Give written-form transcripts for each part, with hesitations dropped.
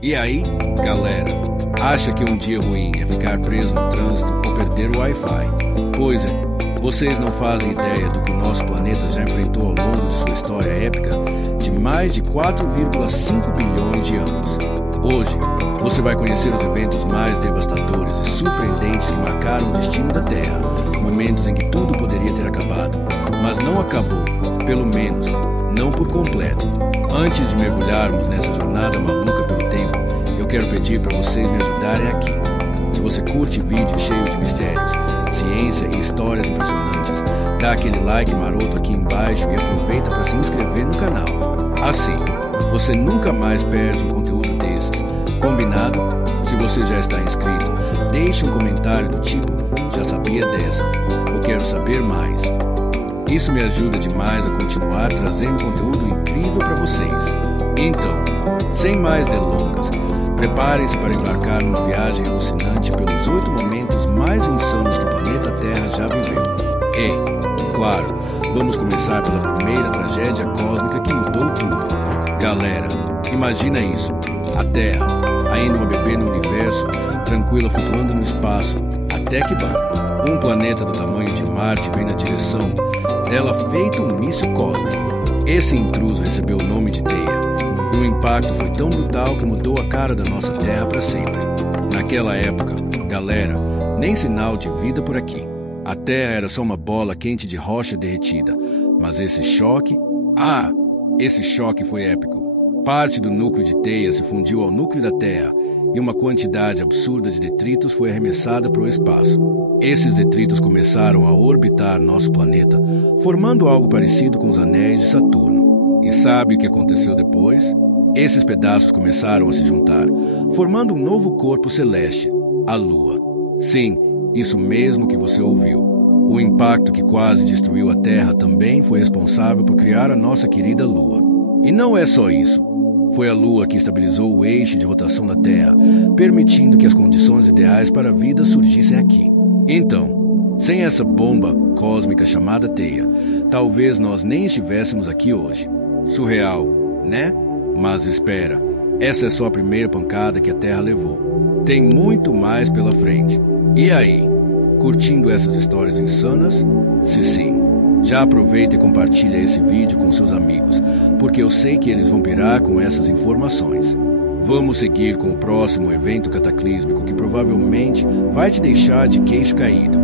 E aí, galera, acha que um dia ruim é ficar preso no trânsito ou perder o Wi-Fi? Pois é, vocês não fazem ideia do que o nosso planeta já enfrentou ao longo de sua história épica de mais de 4,5 bilhões de anos. Hoje, você vai conhecer os eventos mais devastadores e surpreendentes que marcaram o destino da Terra, momentos em que tudo poderia ter acabado, mas não acabou, pelo menos, não por completo. Antes de mergulharmos nessa jornada maluca pelo tempo, eu quero pedir para vocês me ajudarem aqui. Se você curte vídeos cheios de mistérios, ciência e histórias impressionantes, dá aquele like maroto aqui embaixo e aproveita para se inscrever no canal. Assim, você nunca mais perde um conteúdo desses. Combinado? Se você já está inscrito, deixe um comentário do tipo, já sabia dessa, ou quero saber mais. Isso me ajuda demais a continuar trazendo conteúdo incrível para vocês. Então, sem mais delongas, preparem-se para embarcar numa viagem alucinante pelos 8 momentos mais insanos que o planeta Terra já viveu. E, claro, vamos começar pela primeira tragédia cósmica que mudou tudo. Galera, imagina isso. A Terra, ainda uma bebê no universo, tranquila flutuando no espaço, até que bam, um planeta do tamanho de Marte vem na direção dela feito um míssil cósmico. Esse intruso recebeu o nome de Theia, e o impacto foi tão brutal que mudou a cara da nossa Terra para sempre. Naquela época, galera, nem sinal de vida por aqui. A Terra era só uma bola quente de rocha derretida, mas esse choque foi épico. Parte do núcleo de Theia se fundiu ao núcleo da Terra e uma quantidade absurda de detritos foi arremessada para o espaço. Esses detritos começaram a orbitar nosso planeta, formando algo parecido com os anéis de Saturno. E sabe o que aconteceu depois? Esses pedaços começaram a se juntar, formando um novo corpo celeste, a Lua. Sim, isso mesmo que você ouviu. O impacto que quase destruiu a Terra também foi responsável por criar a nossa querida Lua. E não é só isso. Foi a Lua que estabilizou o eixo de rotação da Terra, permitindo que as condições ideais para a vida surgissem aqui. Então, sem essa bomba cósmica chamada Theia, talvez nós nem estivéssemos aqui hoje. Surreal, né? Mas espera, essa é só a primeira pancada que a Terra levou. Tem muito mais pela frente. E aí, curtindo essas histórias insanas? Se sim, já aproveita e compartilha esse vídeo com seus amigos, porque eu sei que eles vão pirar com essas informações. Vamos seguir com o próximo evento cataclísmico que provavelmente vai te deixar de queixo caído.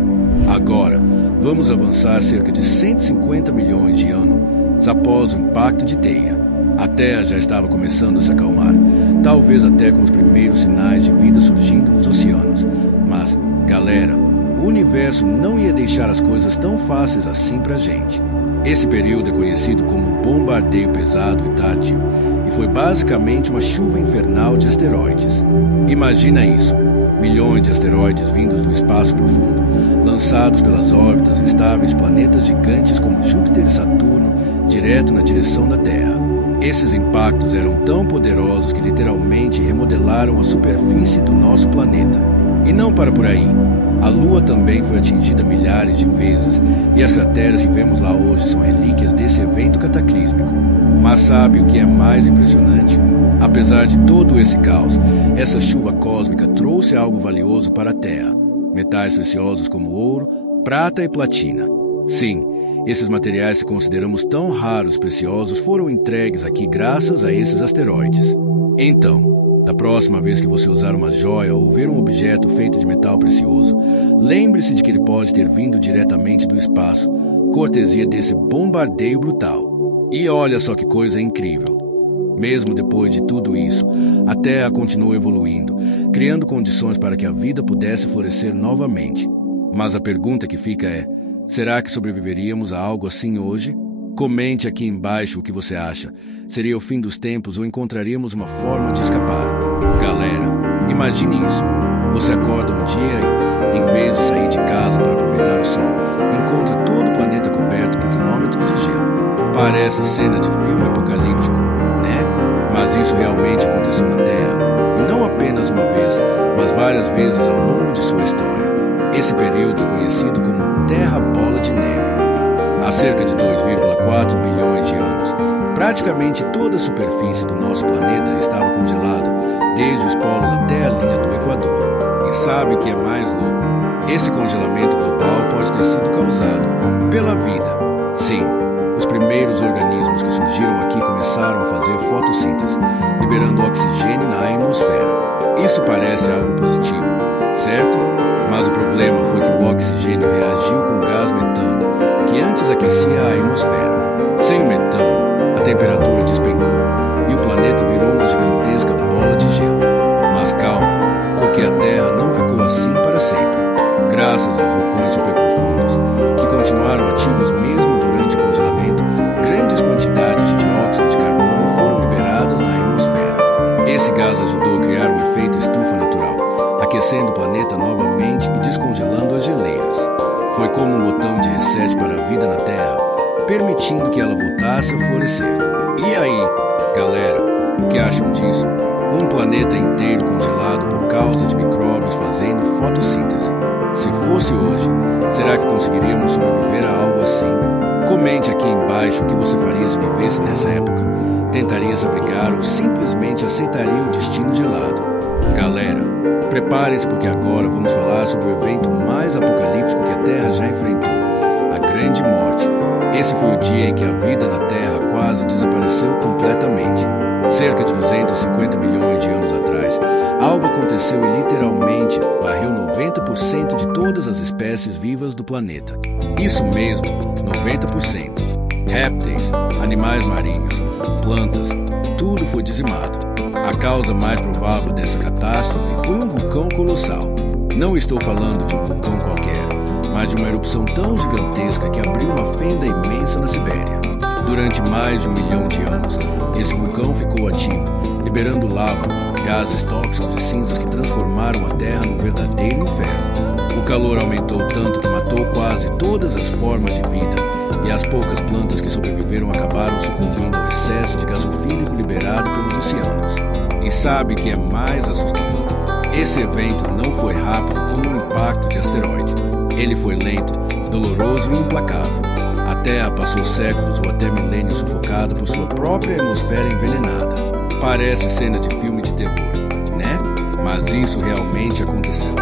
Agora, vamos avançar cerca de 150 milhões de anos após o impacto de Theia. A Terra já estava começando a se acalmar, talvez até com os primeiros sinais de vida surgindo nos oceanos. Mas, galera, o universo não ia deixar as coisas tão fáceis assim pra gente. Esse período é conhecido como bombardeio pesado e tardio, e foi basicamente uma chuva infernal de asteroides. Imagina isso, milhões de asteroides vindos do espaço profundo, lançados pelas órbitas estáveis de planetas gigantes como Júpiter e Saturno, direto na direção da Terra. Esses impactos eram tão poderosos que literalmente remodelaram a superfície do nosso planeta. E não para por aí. A Lua também foi atingida milhares de vezes, e as crateras que vemos lá hoje são relíquias desse evento cataclísmico. Mas sabe o que é mais impressionante? Apesar de todo esse caos, essa chuva cósmica trouxe algo valioso para a Terra. Metais preciosos como ouro, prata e platina. Sim, esses materiais que consideramos tão raros e preciosos foram entregues aqui graças a esses asteroides. Então, da próxima vez que você usar uma joia ou ver um objeto feito de metal precioso, lembre-se de que ele pode ter vindo diretamente do espaço, cortesia desse bombardeio brutal. E olha só que coisa incrível. Mesmo depois de tudo isso, a Terra continuou evoluindo, criando condições para que a vida pudesse florescer novamente. Mas a pergunta que fica é, será que sobreviveríamos a algo assim hoje? Comente aqui embaixo o que você acha. Seria o fim dos tempos ou encontraríamos uma forma de escapar? Galera, imagine isso. Você acorda um dia e, em vez de sair de casa para aproveitar o sol, encontra todo o planeta coberto por quilômetros de gelo. Parece cena de filme apocalíptico, né? Mas isso realmente aconteceu na Terra. E não apenas uma vez, mas várias vezes ao longo de sua história. Esse período é conhecido como Terra Bola de Neve. Há cerca de 2,4 bilhões de anos, praticamente toda a superfície do nosso planeta estava congelada, desde os polos até a linha do Equador. E sabe o que é mais louco? Esse congelamento global pode ter sido causado pela vida. Sim, os primeiros organismos que surgiram aqui começaram a fazer fotossíntese, liberando oxigênio na atmosfera. Isso parece algo positivo, certo? Mas o problema foi que o oxigênio reagiu com o gás metano, que antes aquecia a atmosfera. Sem o metano, a temperatura despencou e o planeta virou uma gigantesca bola de gelo. Mas calma, porque a Terra não ficou assim para sempre. Graças aos vulcões superprofundos, que continuaram ativos mesmo durante o congelamento, grandes quantidades de dióxido de carbono foram liberadas na atmosfera. Esse gás ajudou a criar um efeito estufa natural, aquecendo o planeta novamente e descongelando as geleiras. Foi como um botão de reset para a vida na Terra, permitindo que ela voltasse a florescer. E aí, galera, o que acham disso? Um planeta inteiro congelado por causa de micróbios fazendo fotossíntese. Se fosse hoje, será que conseguiríamos sobreviver a algo assim? Comente aqui embaixo o que você faria se vivesse nessa época. Tentaria se abrigar ou simplesmente aceitaria o destino gelado? Galera, prepare-se porque agora vamos falar sobre o evento mais apocalíptico que a Terra já enfrentou, a Grande Morte. Esse foi o dia em que a vida na Terra quase desapareceu completamente. Cerca de 250 milhões de anos atrás, algo aconteceu e literalmente varreu 90% de todas as espécies vivas do planeta. Isso mesmo, 90%. Répteis, animais marinhos, plantas, tudo foi dizimado. A causa mais provável dessa catástrofe foi um vulcão colossal. Não estou falando de um vulcão qualquer, mas de uma erupção tão gigantesca que abriu uma fenda imensa na Sibéria. Durante mais de 1 milhão de anos, esse vulcão ficou ativo, liberando lava, gases tóxicos e cinzas que transformaram a Terra num verdadeiro inferno. O calor aumentou tanto que matou quase todas as formas de vida, e as poucas plantas que sobreviveram acabaram sucumbindo ao excesso de gás sulfídrico liberado pelos oceanos. E sabe o que é mais assustador? Esse evento não foi rápido como um impacto de asteroide. Ele foi lento, doloroso e implacável. A Terra passou séculos ou até milênios sufocada por sua própria atmosfera envenenada. Parece cena de filme de terror, né? Mas isso realmente aconteceu.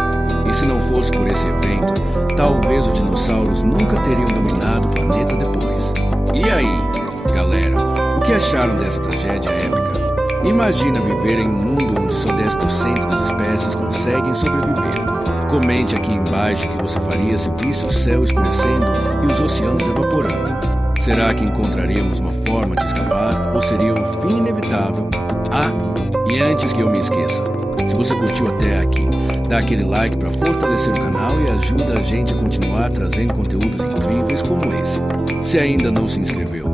E se não fosse por esse evento, talvez os dinossauros nunca teriam dominado o planeta depois. E aí, galera, o que acharam dessa tragédia épica? Imagina viver em um mundo onde só 10% das espécies conseguem sobreviver. Comente aqui embaixo o que você faria se visse o céu escurecendo e os oceanos evaporando. Será que encontraríamos uma forma de escapar ou seria um fim inevitável? Ah, e antes que eu me esqueça, se você curtiu até aqui, dá aquele like para fortalecer o canal e ajuda a gente a continuar trazendo conteúdos incríveis como esse. Se ainda não se inscreveu,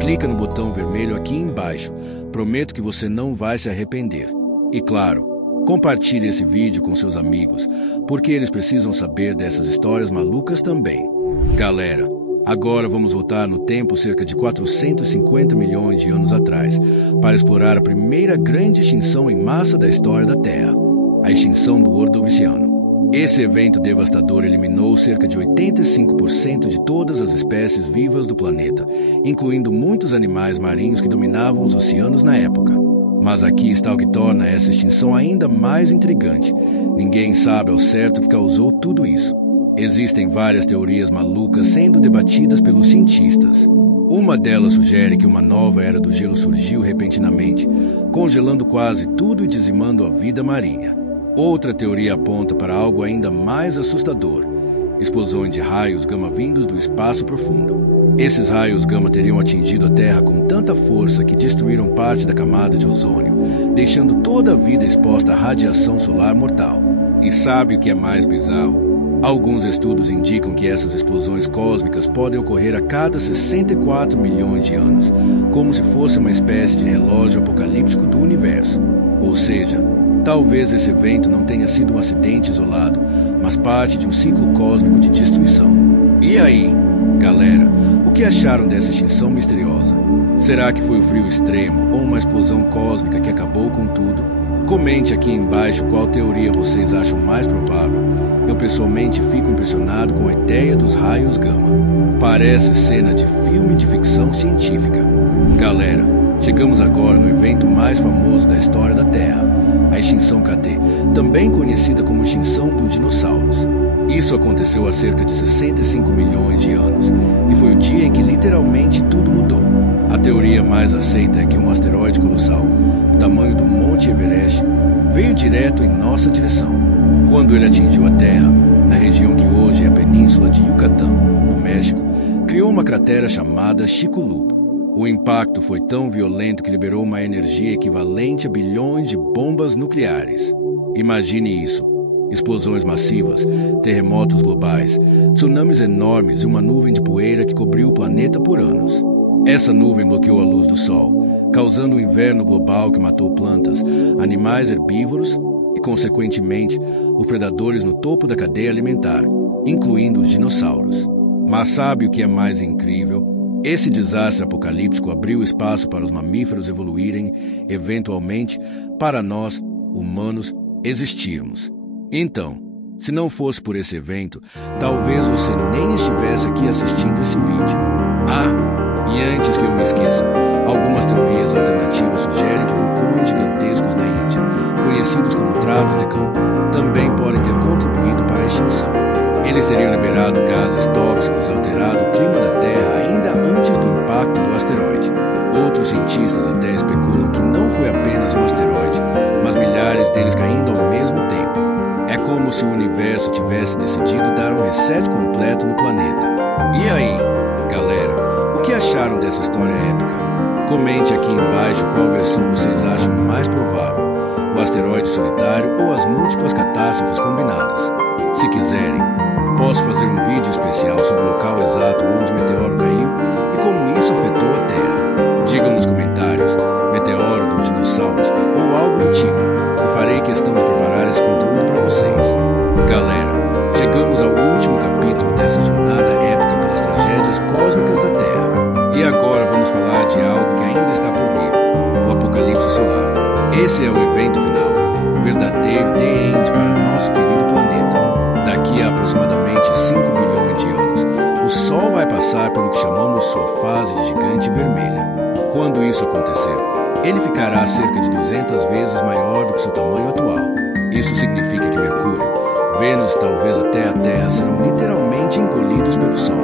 clica no botão vermelho aqui embaixo. Prometo que você não vai se arrepender. E claro, compartilhe esse vídeo com seus amigos, porque eles precisam saber dessas histórias malucas também. Galera, agora vamos voltar no tempo cerca de 450 milhões de anos atrás, para explorar a primeira grande extinção em massa da história da Terra, a extinção do Ordoviciano. Esse evento devastador eliminou cerca de 85% de todas as espécies vivas do planeta, incluindo muitos animais marinhos que dominavam os oceanos na época. Mas aqui está o que torna essa extinção ainda mais intrigante. Ninguém sabe ao certo o que causou tudo isso. Existem várias teorias malucas sendo debatidas pelos cientistas. Uma delas sugere que uma nova era do gelo surgiu repentinamente, congelando quase tudo e dizimando a vida marinha. Outra teoria aponta para algo ainda mais assustador: explosões de raios gama vindos do espaço profundo. Esses raios gama teriam atingido a Terra com tanta força que destruíram parte da camada de ozônio, deixando toda a vida exposta à radiação solar mortal. E sabe o que é mais bizarro? Alguns estudos indicam que essas explosões cósmicas podem ocorrer a cada 64 milhões de anos, como se fosse uma espécie de relógio apocalíptico do universo. Ou seja, talvez esse evento não tenha sido um acidente isolado, mas parte de um ciclo cósmico de destruição. E aí, galera, o que acharam dessa extinção misteriosa? Será que foi o frio extremo ou uma explosão cósmica que acabou com tudo? Comente aqui embaixo qual teoria vocês acham mais provável. Eu pessoalmente fico impressionado com a ideia dos raios gama. Parece cena de filme de ficção científica. Galera, chegamos agora no evento mais famoso da história da Terra, a extinção KT, também conhecida como extinção dos dinossauros. Isso aconteceu há cerca de 65 milhões de anos, e foi o dia em que literalmente tudo mudou. A teoria mais aceita é que um asteroide colossal, do tamanho do Monte Everest, veio direto em nossa direção. Quando ele atingiu a Terra, na região que hoje é a Península de Yucatán, no México, criou uma cratera chamada Chicxulub. O impacto foi tão violento que liberou uma energia equivalente a bilhões de bombas nucleares. Imagine isso: explosões massivas, terremotos globais, tsunamis enormes e uma nuvem de poeira que cobriu o planeta por anos. Essa nuvem bloqueou a luz do Sol, causando um inverno global que matou plantas, animais herbívoros e, consequentemente, os predadores no topo da cadeia alimentar, incluindo os dinossauros. Mas sabe o que é mais incrível? Esse desastre apocalíptico abriu espaço para os mamíferos evoluírem, eventualmente, para nós, humanos, existirmos. Então, se não fosse por esse evento, talvez você nem estivesse aqui assistindo esse vídeo. E antes que eu me esqueça, algumas teorias alternativas sugerem que vulcões gigantescos na Índia, conhecidos como Trados Deccan, também podem ter contribuído para a extinção. Eles teriam liberado gases tóxicos e alterado o clima da Terra ainda antes do impacto do asteroide. Outros cientistas até especulam que não foi apenas um asteroide, mas milhares deles caindo ao mesmo tempo. É como se o universo tivesse decidido dar um reset completo no planeta. E aí, galera, o que acharam dessa história épica? Comente aqui embaixo qual versão vocês acham mais provável: o asteroide solitário ou as múltiplas catástrofes combinadas. Se quiserem, posso fazer um vídeo especial sobre o local exato onde o meteoro caiu e como isso afetou a Terra. Digam nos comentários: meteoro dos dinossauros ou algo do tipo, e farei questão de preparar esse conteúdo para vocês. Galera, chegamos ao último capítulo dessa jornada épica pelas tragédias cósmicas da Terra. E agora vamos falar de algo que ainda está por vir: o apocalipse solar. Esse é o evento final, o verdadeiro The End para nosso querido planeta. Daqui a aproximadamente 5 bilhões de anos, o Sol vai passar pelo que chamamos sua fase de gigante vermelha. Quando isso acontecer, ele ficará cerca de 200 vezes maior do que seu tamanho atual. Isso significa que Mercúrio, Vênus e talvez até a Terra serão literalmente engolidos pelo Sol.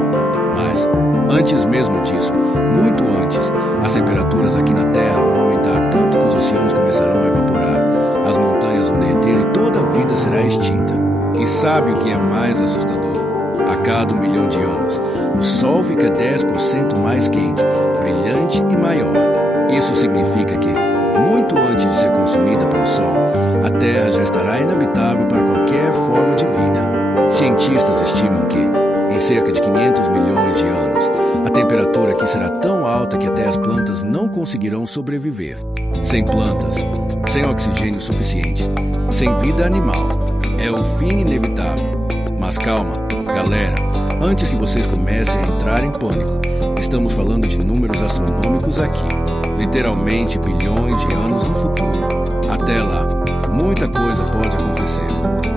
Mas, antes mesmo disso, muito antes, as temperaturas aqui na Terra vão aumentar tanto que os oceanos começarão a evaporar, as montanhas vão derreter e toda a vida será extinta. E sabe o que é mais assustador? A cada 1 bilhão de anos, o Sol fica 10% mais quente, brilhante e maior. Isso significa que, muito antes de ser consumida pelo Sol, a Terra já estará inabitável para qualquer forma de vida. Cientistas estimam que, em cerca de 500 milhões de anos, a temperatura aqui será tão alta que até as plantas não conseguirão sobreviver. Sem plantas, sem oxigênio suficiente, sem vida animal. É o fim inevitável. Mas calma, galera, antes que vocês comecem a entrar em pânico, estamos falando de números astronômicos aqui, literalmente bilhões de anos no futuro. Até lá, muita coisa pode acontecer.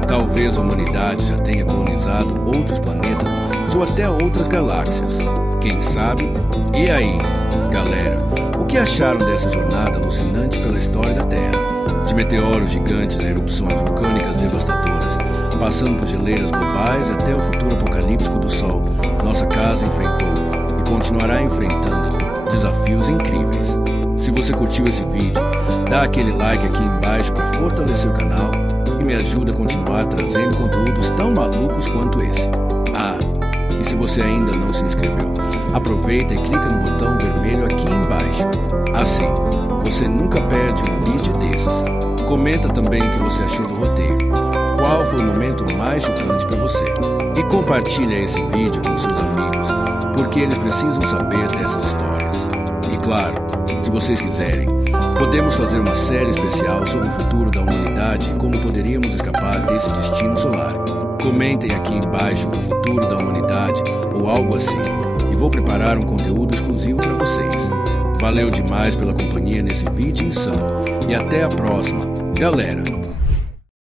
Talvez a humanidade já tenha colonizado outros planetas ou até outras galáxias. Quem sabe? E aí, galera, o que acharam dessa jornada alucinante pela história da Terra? De meteoros gigantes a erupções vulcânicas devastadoras, passando por geleiras globais até o futuro apocalíptico do Sol, nossa casa enfrentou e continuará enfrentando desafios incríveis. Se você curtiu esse vídeo, dá aquele like aqui embaixo para fortalecer o canal e me ajuda a continuar trazendo conteúdos tão malucos quanto esse. E se você ainda não se inscreveu, aproveita e clica no botão vermelho aqui embaixo. Assim, você nunca perde um vídeo desses. Comenta também o que você achou do roteiro. Qual foi o momento mais chocante para você? E compartilha esse vídeo com seus amigos, porque eles precisam saber dessas histórias. E claro, se vocês quiserem, podemos fazer uma série especial sobre o futuro da humanidade e como poderíamos escapar desse destino solar. Comentem aqui embaixo o futuro da humanidade ou algo assim, e vou preparar um conteúdo exclusivo para vocês. Valeu demais pela companhia nesse vídeo insano, e até a próxima, galera!